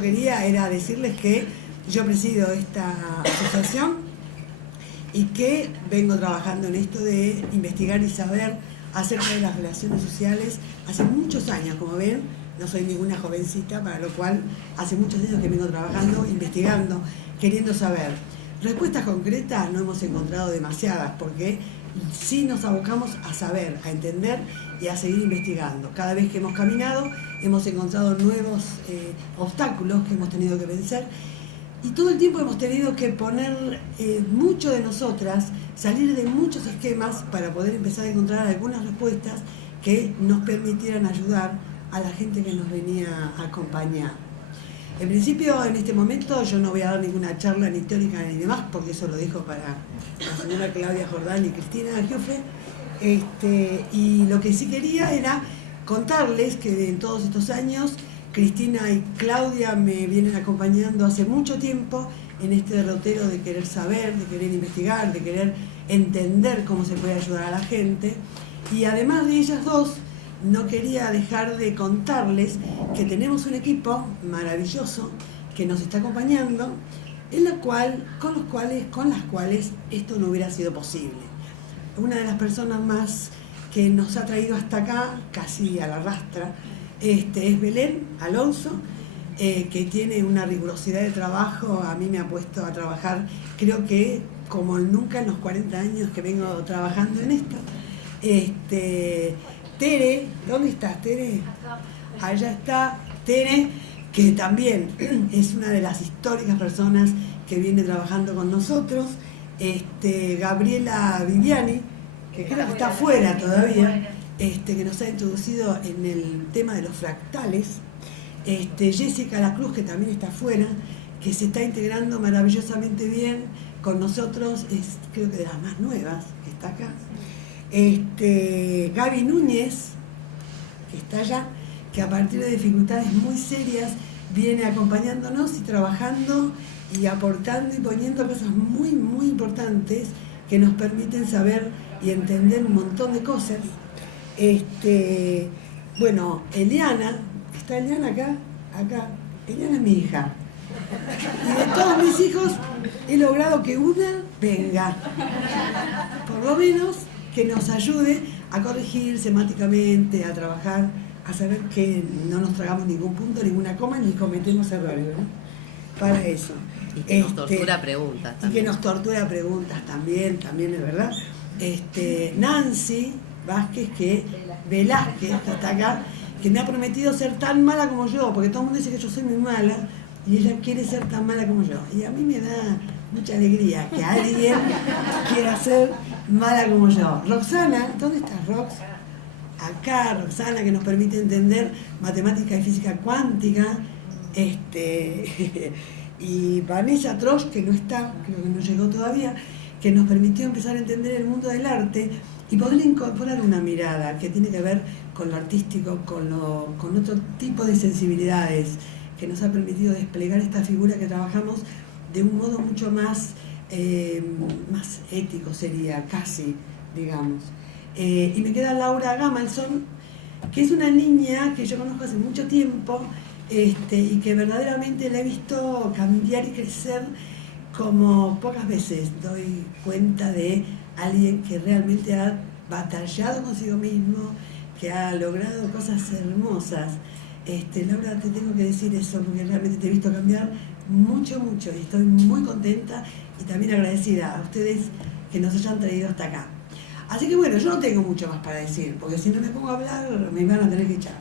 yo quería era decirles que yo presido esta asociación y que vengo trabajando en esto de investigar y saber acerca de las relaciones sociales hace muchos años. Como ven, no soy ninguna jovencita, para lo cual hace muchos años que vengo trabajando, investigando, queriendo saber. Respuestas concretas no hemos encontrado demasiadas, porque sí nos abocamos a saber, a entender y a seguir investigando. Cada vez que hemos caminado hemos encontrado nuevos obstáculos que hemos tenido que vencer, y todo el tiempo hemos tenido que poner mucho de nosotras, salir de muchos esquemas para poder empezar a encontrar algunas respuestas que nos permitieran ayudar a la gente que nos venía a acompañar. En principio, en este momento, yo no voy a dar ninguna charla ni teórica ni demás, porque eso lo dejo para la señora Claudia Jordán y Cristina Giuffre. Y lo que sí quería era contarles que en todos estos años Cristina y Claudia me vienen acompañando hace mucho tiempo en este derrotero de querer saber, de querer investigar, de querer entender cómo se puede ayudar a la gente. Y además de ellas dos, no quería dejar de contarles que tenemos un equipo maravilloso que nos está acompañando, con las cuales esto no hubiera sido posible. Una de las personas más que nos ha traído hasta acá, casi a la rastra, es Belén Alonso, que tiene una rigurosidad de trabajo. A mí me ha puesto a trabajar, creo que como nunca en los 40 años que vengo trabajando en esto. Tere, ¿dónde estás, Tere? Allá está Tere, que también es una de las históricas personas que viene trabajando con nosotros. Gabriela Viviani, que creo que está afuera todavía, que nos ha introducido en el tema de los fractales. Jessica La Cruz, que también está afuera, que se está integrando maravillosamente bien con nosotros, es creo que de las más nuevas que está acá. Gaby Núñez, que está allá, que a partir de dificultades muy serias viene acompañándonos y trabajando y aportando y poniendo cosas muy, muy importantes que nos permiten saber y entender un montón de cosas. Bueno, Eliana, ¿está Eliana acá? Acá. Eliana es mi hija. Y de todos mis hijos he logrado que una venga. Por lo menos que nos ayude a corregir semánticamente, a trabajar, a saber que no nos tragamos ningún punto, ninguna coma, ni cometemos errores, ¿verdad? Para eso. Y que nos tortura preguntas también. Y que nos tortura preguntas también es verdad. Nancy Velázquez, que está acá, que me ha prometido ser tan mala como yo, porque todo el mundo dice que yo soy muy mala, y ella quiere ser tan mala como yo. Y a mí me da mucha alegría que alguien quiera ser mala como yo. Roxana, ¿dónde estás, Rox? Acá, Roxana, que nos permite entender matemática y física cuántica. Y Vanessa Trosch, que no está, creo que no llegó todavía, que nos permitió empezar a entender el mundo del arte y poder incorporar una mirada que tiene que ver con lo artístico, con otro tipo de sensibilidades, que nos ha permitido desplegar esta figura que trabajamos de un modo mucho más ético, sería casi, digamos. Y me queda Laura Gamalson, que es una niña que yo conozco hace mucho tiempo, y que verdaderamente la he visto cambiar y crecer como pocas veces doy cuenta de alguien que realmente ha batallado consigo mismo, que ha logrado cosas hermosas. Laura, te tengo que decir eso porque realmente te he visto cambiar mucho, mucho, y estoy muy contenta y también agradecida a ustedes que nos hayan traído hasta acá. Así que bueno, yo no tengo mucho más para decir, porque si no me pongo a hablar me van a tener que echar.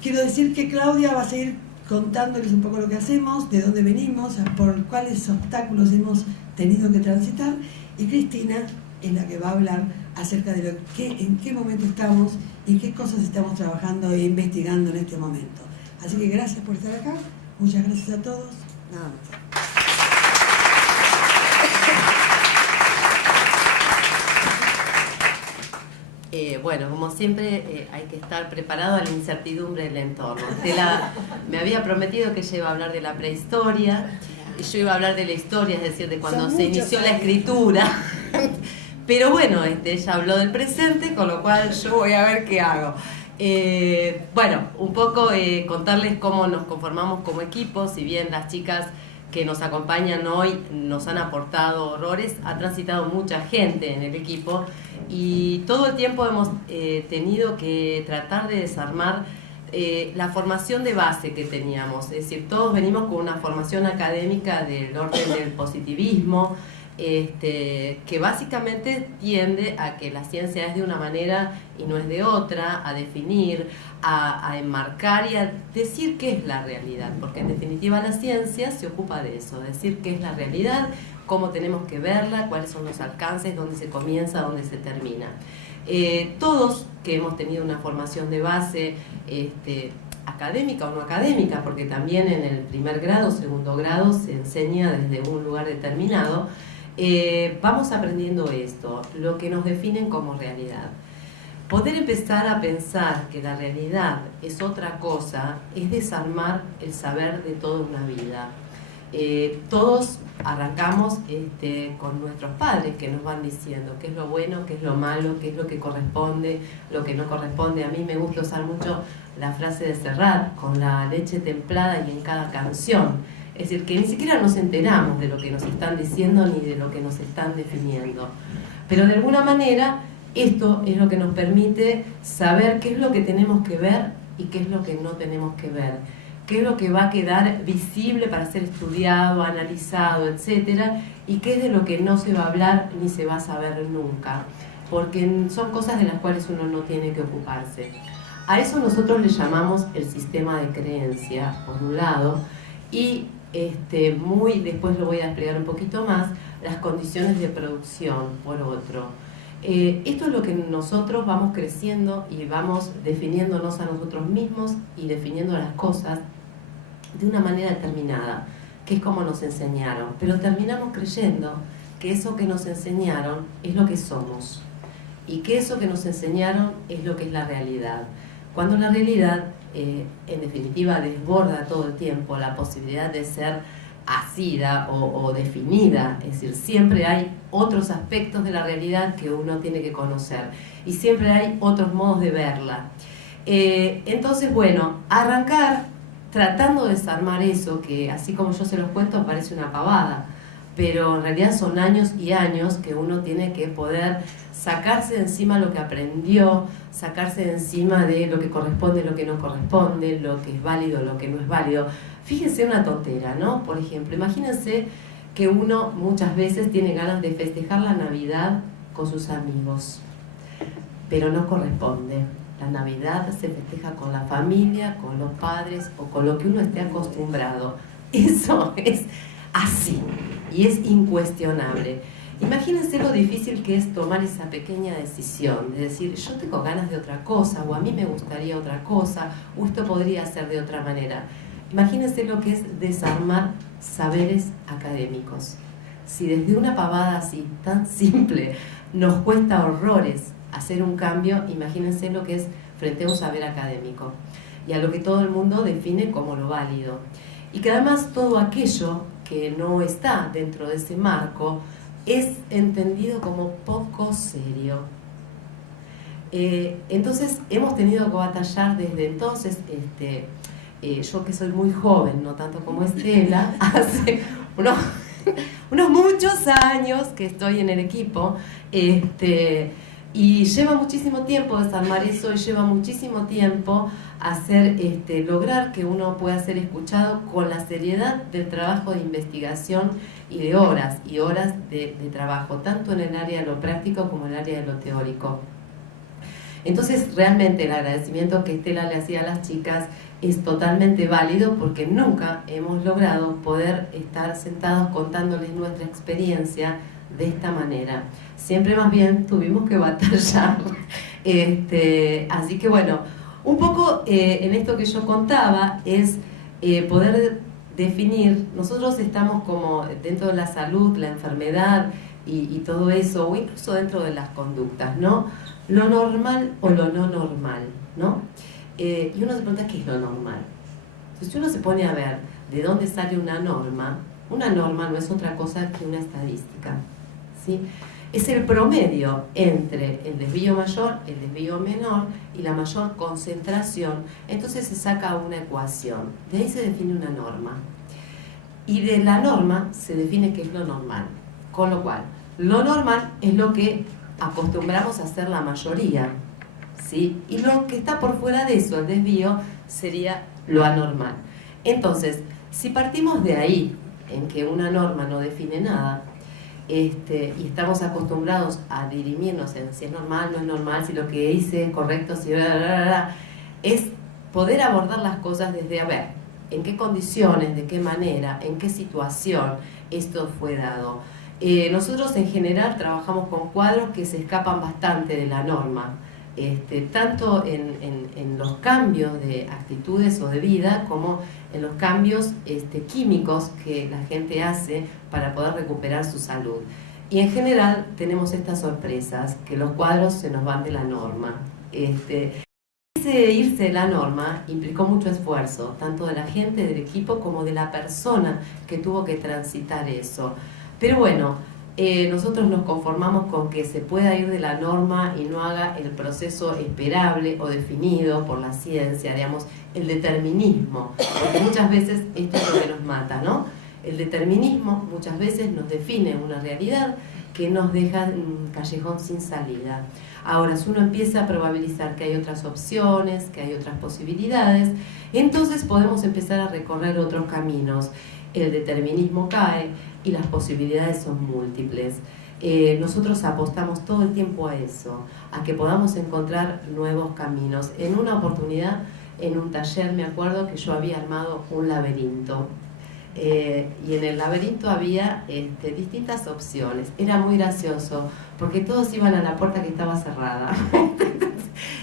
Quiero decir que Claudia va a seguir contándoles un poco lo que hacemos, de dónde venimos, por cuáles obstáculos hemos tenido que transitar, y Cristina es la que va a hablar acerca de en qué momento estamos y qué cosas estamos trabajando e investigando en este momento. Así que gracias por estar acá, muchas gracias a todos, nada más. Bueno, como siempre hay que estar preparado a la incertidumbre del entorno. Me había prometido que ella iba a hablar de la prehistoria, y yo iba a hablar de la historia, es decir, de cuando se inició la escritura. Pero bueno, ella habló del presente, con lo cual yo voy a ver qué hago. Bueno, un poco contarles cómo nos conformamos como equipo. Si bien las chicas que nos acompañan hoy nos han aportado horrores, ha transitado mucha gente en el equipo y todo el tiempo hemos tenido que tratar de desarmar la formación de base que teníamos. Es decir, todos venimos con una formación académica del orden del positivismo, que básicamente tiende a que la ciencia es de una manera y no es de otra, a definir, a enmarcar y a decir qué es la realidad, porque en definitiva la ciencia se ocupa de eso, decir qué es la realidad, cómo tenemos que verla, cuáles son los alcances, dónde se comienza, dónde se termina. Todos que hemos tenido una formación de base académica o no académica, porque también en el primer grado, segundo grado se enseña desde un lugar determinado, vamos aprendiendo esto, lo que nos definen como realidad. Poder empezar a pensar que la realidad es otra cosa es desarmar el saber de toda una vida. Todos arrancamos con nuestros padres que nos van diciendo qué es lo bueno, qué es lo malo, qué es lo que corresponde, lo que no corresponde. A mí me gusta usar mucho la frase de Serrat, con la leche templada y en cada canción. Es decir, que ni siquiera nos enteramos de lo que nos están diciendo ni de lo que nos están definiendo. Pero de alguna manera esto es lo que nos permite saber qué es lo que tenemos que ver y qué es lo que no tenemos que ver. Qué es lo que va a quedar visible para ser estudiado, analizado, etcétera, y qué es de lo que no se va a hablar ni se va a saber nunca, porque son cosas de las cuales uno no tiene que ocuparse. A eso nosotros le llamamos el sistema de creencia, por un lado, y después lo voy a explicar un poquito más, las condiciones de producción, por otro. Esto es lo que nosotros vamos creciendo y vamos definiéndonos a nosotros mismos y definiendo las cosas de una manera determinada, que es como nos enseñaron, pero terminamos creyendo que eso que nos enseñaron es lo que somos y que eso que nos enseñaron es lo que es la realidad, cuando la realidad en definitiva desborda todo el tiempo la posibilidad de ser asida o definida, es decir, siempre hay otros aspectos de la realidad que uno tiene que conocer y siempre hay otros modos de verla. Entonces, bueno, arrancar tratando de desarmar eso, que así como yo se los cuento parece una pavada, pero en realidad son años y años que uno tiene que poder sacarse de encima lo que aprendió, sacarse de encima de lo que corresponde, lo que no corresponde, lo que es válido, lo que no es válido. Fíjense una tontera, ¿no? Por ejemplo, imagínense que uno muchas veces tiene ganas de festejar la Navidad con sus amigos, pero no corresponde. La Navidad se festeja con la familia, con los padres o con lo que uno esté acostumbrado. Eso es así y es incuestionable. Imagínense lo difícil que es tomar esa pequeña decisión de decir, yo tengo ganas de otra cosa, o a mí me gustaría otra cosa, o esto podría ser de otra manera. Imagínense lo que es desarmar saberes académicos. Si desde una pavada así, tan simple, nos cuesta horrores hacer un cambio, imagínense lo que es frente a un saber académico y a lo que todo el mundo define como lo válido. Y que además todo aquello que no está dentro de ese marco es entendido como poco serio. Entonces hemos tenido que batallar desde entonces, yo que soy muy joven, no tanto como Estela, hace unos muchos años que estoy en el equipo, y lleva muchísimo tiempo desarmar eso, y lleva muchísimo tiempo lograr que uno pueda ser escuchado con la seriedad del trabajo de investigación y de horas y horas de trabajo, tanto en el área de lo práctico como en el área de lo teórico. Entonces, realmente el agradecimiento que Estela le hacía a las chicas es totalmente válido porque nunca hemos logrado poder estar sentados contándoles nuestra experiencia de esta manera. Siempre más bien tuvimos que batallar. Así que bueno, un poco en esto que yo contaba es poder definir, nosotros estamos como dentro de la salud, la enfermedad y todo eso, o incluso dentro de las conductas, ¿no? Lo normal o lo no normal, ¿no? Y uno se pregunta, ¿qué es lo normal? Entonces, si uno se pone a ver de dónde sale una norma no es otra cosa que una estadística, ¿sí? Es el promedio entre el desvío mayor, el desvío menor y la mayor concentración. Entonces se saca una ecuación. De ahí se define una norma. Y de la norma se define qué es lo normal. Con lo cual, lo normal es lo que acostumbramos a hacer la mayoría, ¿sí? Y lo que está por fuera de eso, el desvío, sería lo anormal. Entonces, si partimos de ahí, en que una norma no define nada, y estamos acostumbrados a dirimirnos en si es normal, no es normal, si lo que hice es correcto, si es poder abordar las cosas desde, a ver, en qué condiciones, de qué manera, en qué situación esto fue dado. Nosotros en general trabajamos con cuadros que se escapan bastante de la norma, tanto en los cambios de actitudes o de vida como en los cambios químicos que la gente hace para poder recuperar su salud. Y en general tenemos estas sorpresas, que los cuadros se nos van de la norma. Ese irse de la norma implicó mucho esfuerzo, tanto de la gente, del equipo, como de la persona que tuvo que transitar eso. Pero bueno, nosotros nos conformamos con que se pueda ir de la norma y no haga el proceso esperable o definido por la ciencia, digamos, el determinismo, porque muchas veces esto es lo que nos mata, ¿no? El determinismo muchas veces nos define una realidad que nos deja en un callejón sin salida. Ahora, si uno empieza a probabilizar que hay otras opciones, que hay otras posibilidades, entonces podemos empezar a recorrer otros caminos. El determinismo cae y las posibilidades son múltiples. Nosotros apostamos todo el tiempo a eso, a que podamos encontrar nuevos caminos. En una oportunidad, en un taller, me acuerdo que yo había armado un laberinto. Y en el laberinto había distintas opciones. Era muy gracioso, porque todos iban a la puerta que estaba cerrada.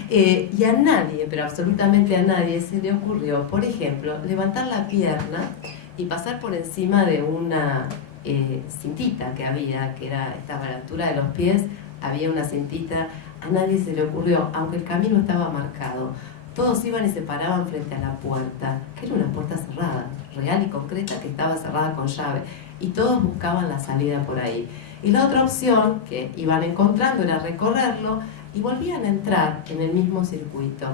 Y a nadie, pero absolutamente a nadie, se le ocurrió, por ejemplo, levantar la pierna y pasar por encima de una cintita que había, que estaba a la altura de los pies, había una cintita. A nadie se le ocurrió, aunque el camino estaba marcado. Todos iban y se paraban frente a la puerta, que era una puerta cerrada, real y concreta, que estaba cerrada con llave, y todos buscaban la salida por ahí. Y la otra opción que iban encontrando era recorrerlo y volvían a entrar en el mismo circuito.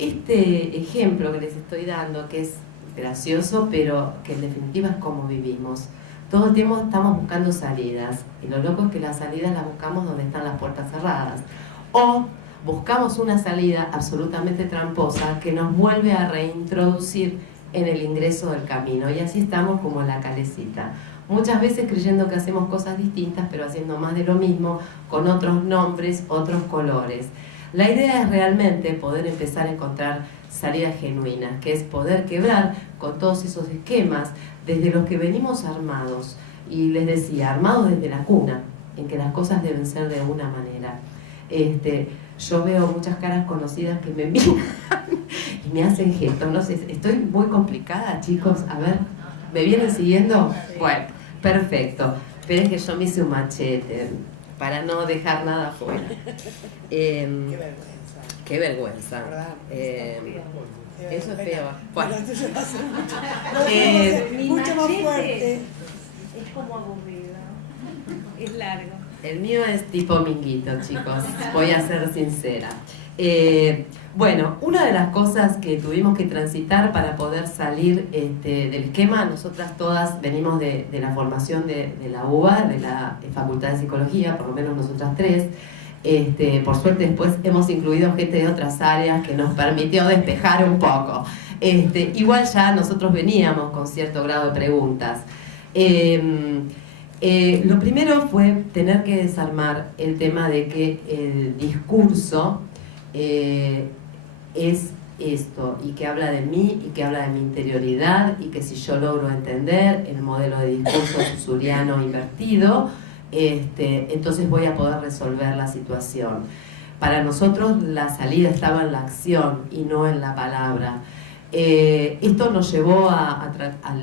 Este ejemplo que les estoy dando, que es gracioso, pero que en definitiva es como vivimos. Todo el tiempo estamos buscando salidas, y lo loco es que las salidas las buscamos donde están las puertas cerradas. O buscamos una salida absolutamente tramposa que nos vuelve a reintroducir en el ingreso del camino, y así estamos como en la calecita. Muchas veces creyendo que hacemos cosas distintas, pero haciendo más de lo mismo, con otros nombres, otros colores. La idea es realmente poder empezar a encontrar salidas genuinas, que es poder quebrar con todos esos esquemas desde los que venimos armados. Y les decía, armados desde la cuna, en que las cosas deben ser de una manera. Yo veo muchas caras conocidas que me miran y me hacen gestos. No sé, estoy muy complicada, chicos. A ver, ¿me vienen siguiendo? Bueno, perfecto. Esperen que yo me hice un machete para no dejar nada afuera. Qué vergüenza. Qué vergüenza. Eso es peor. Bueno. Mucho más fuerte. Es como aburrido. Es largo. El mío es tipo minguito, chicos, voy a ser sincera. Bueno, una de las cosas que tuvimos que transitar para poder salir del esquema, nosotras todas venimos de la formación de la UBA, de la Facultad de Psicología, por lo menos nosotras tres. Por suerte después hemos incluido gente de otras áreas que nos permitió despejar un poco. Igual ya nosotros veníamos con cierto grado de preguntas. Lo primero fue tener que desarmar el tema de que el discurso es esto, y que habla de mí, y que habla de mi interioridad, y que si yo logro entender el modelo de discurso susuriano invertido, entonces voy a poder resolver la situación. Para nosotros la salida estaba en la acción y no en la palabra. Esto nos llevó a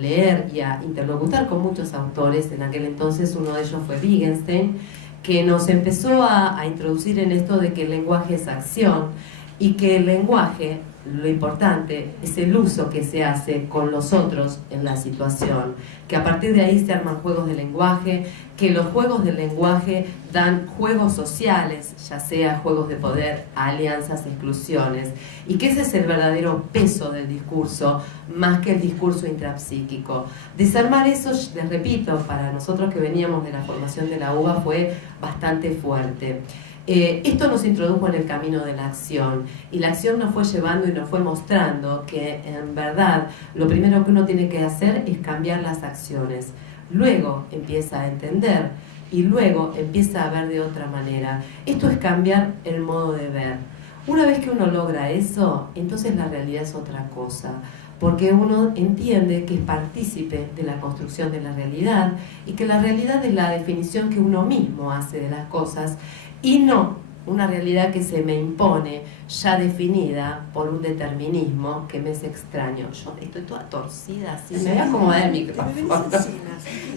leer y a interlocutar con muchos autores. En aquel entonces uno de ellos fue Wittgenstein, que nos empezó a introducir en esto de que el lenguaje es acción, y que el lenguaje lo importante es el uso que se hace con los otros en la situación, que a partir de ahí se arman juegos de lenguaje, que los juegos de lenguaje dan juegos sociales, ya sea juegos de poder, alianzas, exclusiones, y que ese es el verdadero peso del discurso, más que el discurso intrapsíquico. Desarmar eso, les repito, para nosotros que veníamos de la formación de la UBA fue bastante fuerte. Esto nos introdujo en el camino de la acción, y la acción nos fue llevando y nos fue mostrando que en verdad lo primero que uno tiene que hacer es cambiar las acciones. Luego empieza a entender y luego empieza a ver de otra manera. Esto es cambiar el modo de ver. Una vez que uno logra eso, entonces la realidad es otra cosa, porque uno entiende que es partícipe de la construcción de la realidad y que la realidad es la definición que uno mismo hace de las cosas y no una realidad que se me impone ya definida por un determinismo que me es extraño. Yo estoy toda torcida así, me voy a acomodar el micrófono.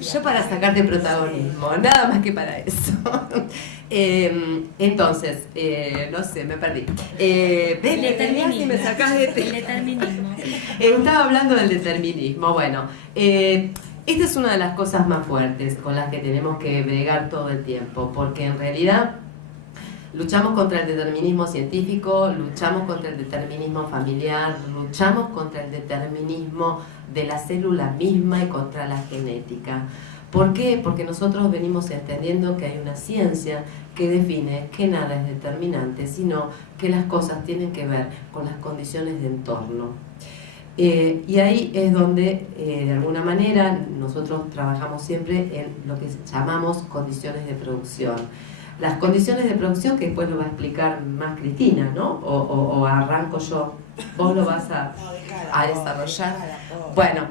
Yo para sacarte protagonismo, nada más que para eso. Entonces, no sé, me perdí. El determinismo. Me sacás de El determinismo. Estaba hablando del determinismo. Bueno, esta es una de las cosas más fuertes con las que tenemos que bregar todo el tiempo, porque en realidad luchamos contra el determinismo científico, luchamos contra el determinismo familiar, luchamos contra el determinismo de la célula misma y contra la genética. ¿Por qué? Porque nosotros venimos entendiendo que hay una ciencia que define que nada es determinante, sino que las cosas tienen que ver con las condiciones de entorno. Y ahí es donde, de alguna manera, nosotros trabajamos siempre en lo que llamamos condiciones de producción. Las condiciones de producción, que después lo va a explicar más Cristina, ¿no? O arranco yo. Vos lo vas a desarrollar. Bueno,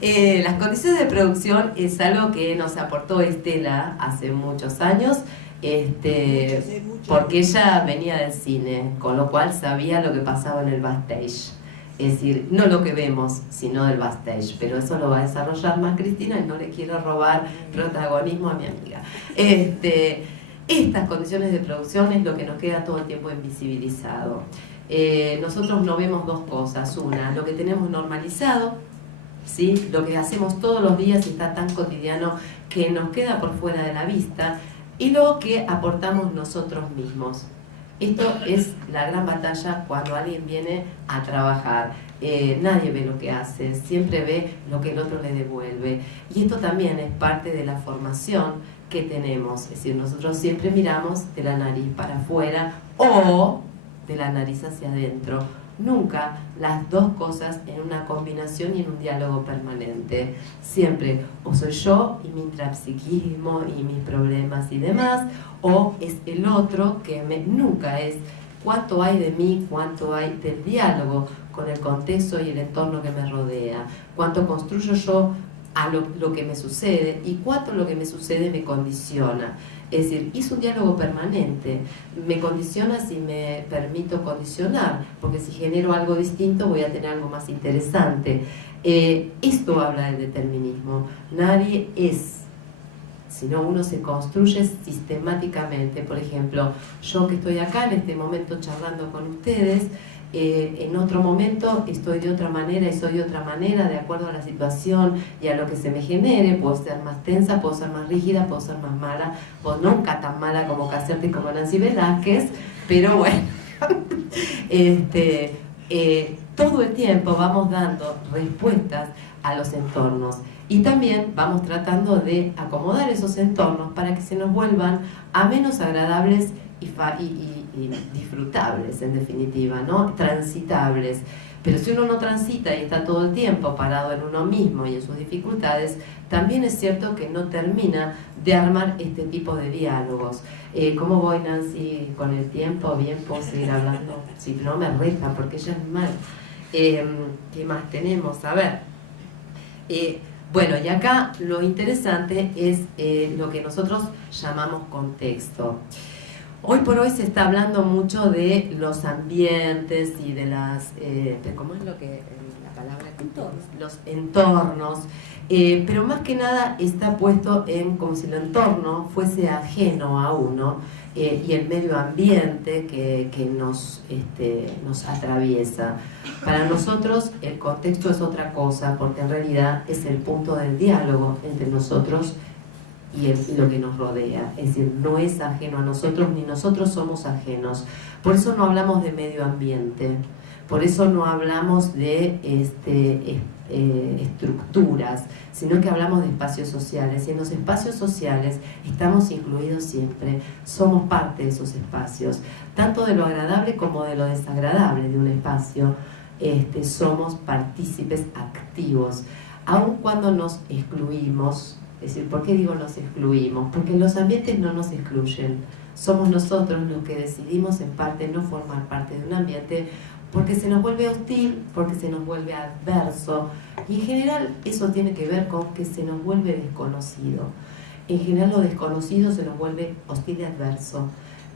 las condiciones de producción es algo que nos aportó Estela hace muchos años, porque ella venía del cine, con lo cual sabía lo que pasaba en el backstage. Es decir, no lo que vemos, sino del backstage, pero eso lo va a desarrollar más Cristina y no le quiero robar protagonismo a mi amiga. Estas condiciones de producción es lo que nos queda todo el tiempo invisibilizado. Nosotros no vemos dos cosas. Una, lo que tenemos normalizado, ¿sí? Lo que hacemos todos los días y está tan cotidiano que nos queda por fuera de la vista, y lo que aportamos nosotros mismos. Esto es la gran batalla cuando alguien viene a trabajar. Nadie ve lo que hace, siempre ve lo que el otro le devuelve. Y esto también es parte de la formación que tenemos. Es decir, nosotros siempre miramos de la nariz para afuera o de la nariz hacia adentro. Nunca las dos cosas en una combinación y en un diálogo permanente. Siempre o soy yo y mi intrapsiquismo y mis problemas y demás, o es el otro que nunca es cuánto hay de mí, cuánto hay del diálogo con el contexto y el entorno que me rodea, cuánto construyo yo a lo que me sucede y cuánto lo que me sucede me condiciona. Es decir, es un diálogo permanente, me condiciona si me permito condicionar, porque si genero algo distinto voy a tener algo más interesante. Esto habla del determinismo. Nadie es, sino uno se construye sistemáticamente. Por ejemplo, yo que estoy acá en este momento charlando con ustedes, en otro momento estoy de otra manera y soy de otra manera de acuerdo a la situación y a lo que se me genere. Puedo ser más tensa, puedo ser más rígida, puedo ser más mala, o nunca tan mala como Caserta y como Nancy Velázquez, pero bueno, todo el tiempo vamos dando respuestas a los entornos y también vamos tratando de acomodar esos entornos para que se nos vuelvan a menos agradables y disfrutables, en definitiva, ¿no? Transitables. Pero si uno no transita y está todo el tiempo parado en uno mismo y en sus dificultades, también es cierto que no termina de armar este tipo de diálogos. ¿Cómo voy, Nancy, con el tiempo? ¿Bien puedo seguir hablando? Si no, me reta, porque ella es mal. ¿Qué más tenemos? A ver. Bueno, y acá lo interesante es lo que nosotros llamamos contexto. Hoy por hoy se está hablando mucho de los ambientes y de las... ¿cómo es lo que la palabra? Entornos. Los entornos. pero más que nada está puesto en como si el entorno fuese ajeno a uno, y el medio ambiente que nos atraviesa. Para nosotros el contexto es otra cosa, porque en realidad es el punto del diálogo entre nosotros y lo que nos rodea. Es decir, no es ajeno a nosotros, ni nosotros somos ajenos. Por eso no hablamos de medio ambiente, por eso no hablamos de estructuras, sino que hablamos de espacios sociales. Y en los espacios sociales estamos incluidos siempre, somos parte de esos espacios, tanto de lo agradable como de lo desagradable de un espacio. Somos partícipes activos, aun cuando nos excluimos. Es decir, ¿por qué digo nos excluimos? Porque los ambientes no nos excluyen, somos nosotros los que decidimos en parte no formar parte de un ambiente, porque se nos vuelve hostil, porque se nos vuelve adverso, y en general eso tiene que ver con que se nos vuelve desconocido. En general lo desconocido se nos vuelve hostil y adverso.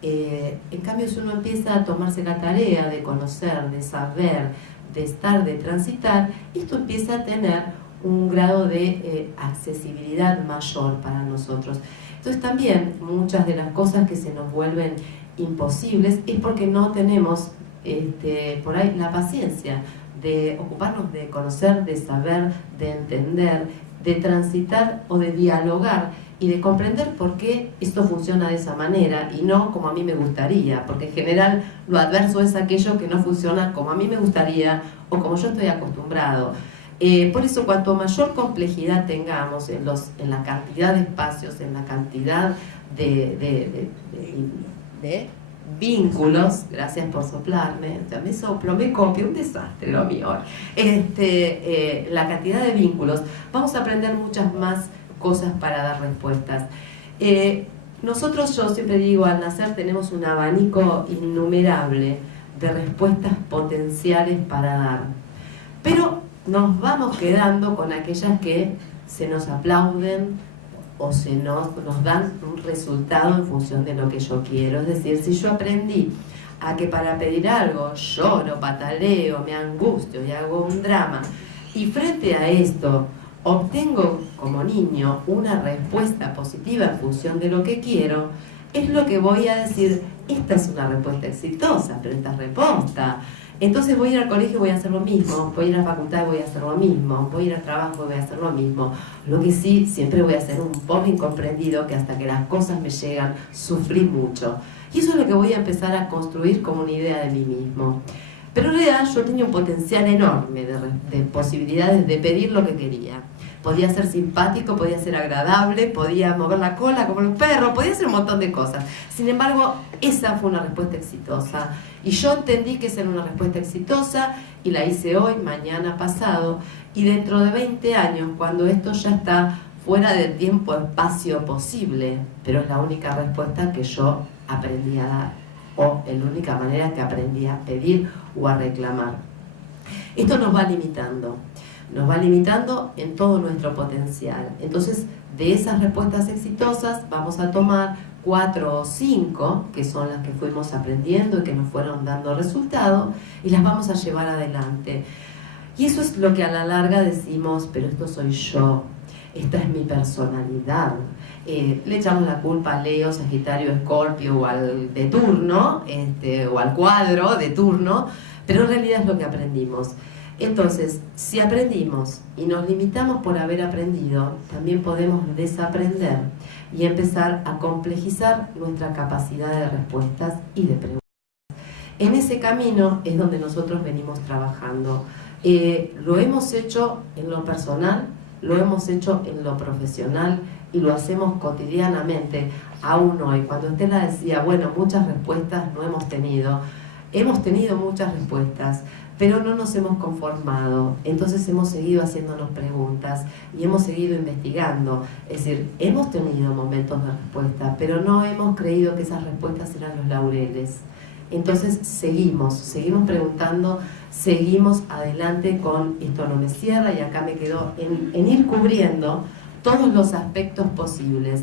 En cambio, si uno empieza a tomarse la tarea de conocer, de saber, de estar, de transitar, esto empieza a tener un grado de accesibilidad mayor para nosotros. Entonces también muchas de las cosas que se nos vuelven imposibles es porque no tenemos por ahí la paciencia de ocuparnos de conocer, de saber, de entender, de transitar o de dialogar y de comprender por qué esto funciona de esa manera y no como a mí me gustaría, porque en general lo adverso es aquello que no funciona como a mí me gustaría o como yo estoy acostumbrado. Por eso, cuanto mayor complejidad tengamos en la cantidad de espacios, en la cantidad de vínculos, gracias por soplarme, ya me soplo, me copio, un desastre lo mío. La cantidad de vínculos, vamos a aprender muchas más cosas para dar respuestas. Nosotros, yo siempre digo, al nacer tenemos un abanico innumerable de respuestas potenciales para dar, pero nos vamos quedando con aquellas que se nos aplauden o nos dan un resultado en función de lo que yo quiero. Es decir, si yo aprendí a que para pedir algo lloro, pataleo, me angustio y hago un drama, y frente a esto obtengo como niño una respuesta positiva en función de lo que quiero, es lo que voy a decir, esta es una respuesta exitosa, pero esta es reposta. Entonces voy a ir al colegio y voy a hacer lo mismo, voy a ir a la facultad y voy a hacer lo mismo, voy a ir al trabajo y voy a hacer lo mismo. Lo que sí, siempre voy a ser un pobre incomprendido que hasta que las cosas me llegan, sufrí mucho. Y eso es lo que voy a empezar a construir como una idea de mí mismo. Pero en realidad yo tenía un potencial enorme de posibilidades de pedir lo que quería. Podía ser simpático, podía ser agradable, podía mover la cola como los perros, podía hacer un montón de cosas. Sin embargo, esa fue una respuesta exitosa. Y yo entendí que esa era una respuesta exitosa y la hice hoy, mañana, pasado. Y dentro de 20 años, cuando esto ya está fuera del tiempo-espacio posible, pero es la única respuesta que yo aprendí a dar, o es la única manera que aprendí a pedir o a reclamar. Esto nos va limitando. Nos va limitando en todo nuestro potencial. Entonces, de esas respuestas exitosas vamos a tomar 4 o 5, que son las que fuimos aprendiendo y que nos fueron dando resultado, y las vamos a llevar adelante. Y eso es lo que a la larga decimos, pero esto soy yo, esta es mi personalidad. Le echamos la culpa a Leo, Sagitario, Escorpio o al de turno, o al cuadro de turno, pero en realidad es lo que aprendimos. Entonces, si aprendimos y nos limitamos por haber aprendido, también podemos desaprender y empezar a complejizar nuestra capacidad de respuestas y de preguntas. En ese camino es donde nosotros venimos trabajando. Lo hemos hecho en lo personal, lo hemos hecho en lo profesional y lo hacemos cotidianamente, aún hoy. Cuando Estela decía, bueno, muchas respuestas no hemos tenido muchas respuestas, pero no nos hemos conformado. Entonces hemos seguido haciéndonos preguntas y hemos seguido investigando. Es decir, hemos tenido momentos de respuesta, pero no hemos creído que esas respuestas eran los laureles. Entonces seguimos preguntando, seguimos adelante con esto no me cierra, y acá me quedo en ir cubriendo todos los aspectos posibles.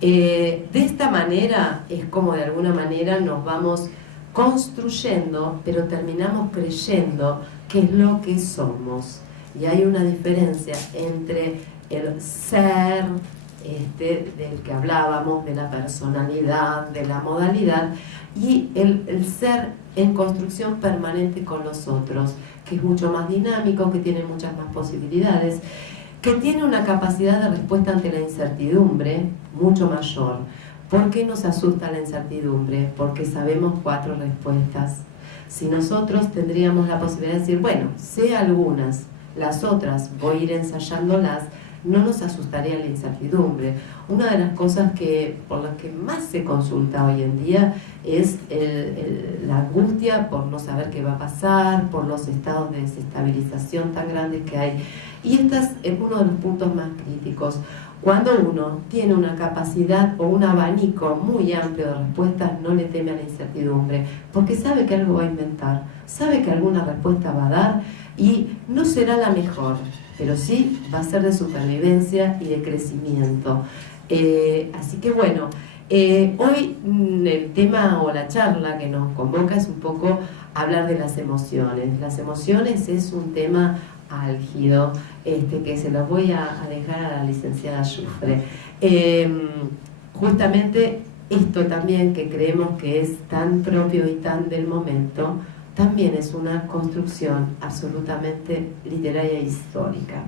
De esta manera es como de alguna manera nos vamos construyendo, pero terminamos creyendo que es lo que somos. Y hay una diferencia entre el ser, del que hablábamos, de la personalidad, de la modalidad, y el ser en construcción permanente con los otros, que es mucho más dinámico, que tiene muchas más posibilidades, que tiene una capacidad de respuesta ante la incertidumbre mucho mayor. ¿Por qué nos asusta la incertidumbre? Porque sabemos 4 respuestas. Si nosotros tendríamos la posibilidad de decir, bueno, sé algunas, las otras voy a ir ensayándolas, no nos asustaría la incertidumbre. Una de las cosas por las que más se consulta hoy en día es la angustia por no saber qué va a pasar, por los estados de desestabilización tan grandes que hay. Y este es uno de los puntos más críticos. Cuando uno tiene una capacidad o un abanico muy amplio de respuestas, no le teme a la incertidumbre, porque sabe que algo va a inventar, sabe que alguna respuesta va a dar y no será la mejor, pero sí va a ser de supervivencia y de crecimiento. Así que bueno, hoy el tema o la charla que nos convoca es un poco hablar de las emociones. Las emociones es un tema álgido, que se los voy a dejar a la licenciada Giuffre. Justamente esto también que creemos que es tan propio y tan del momento, también es una construcción absolutamente literaria e histórica.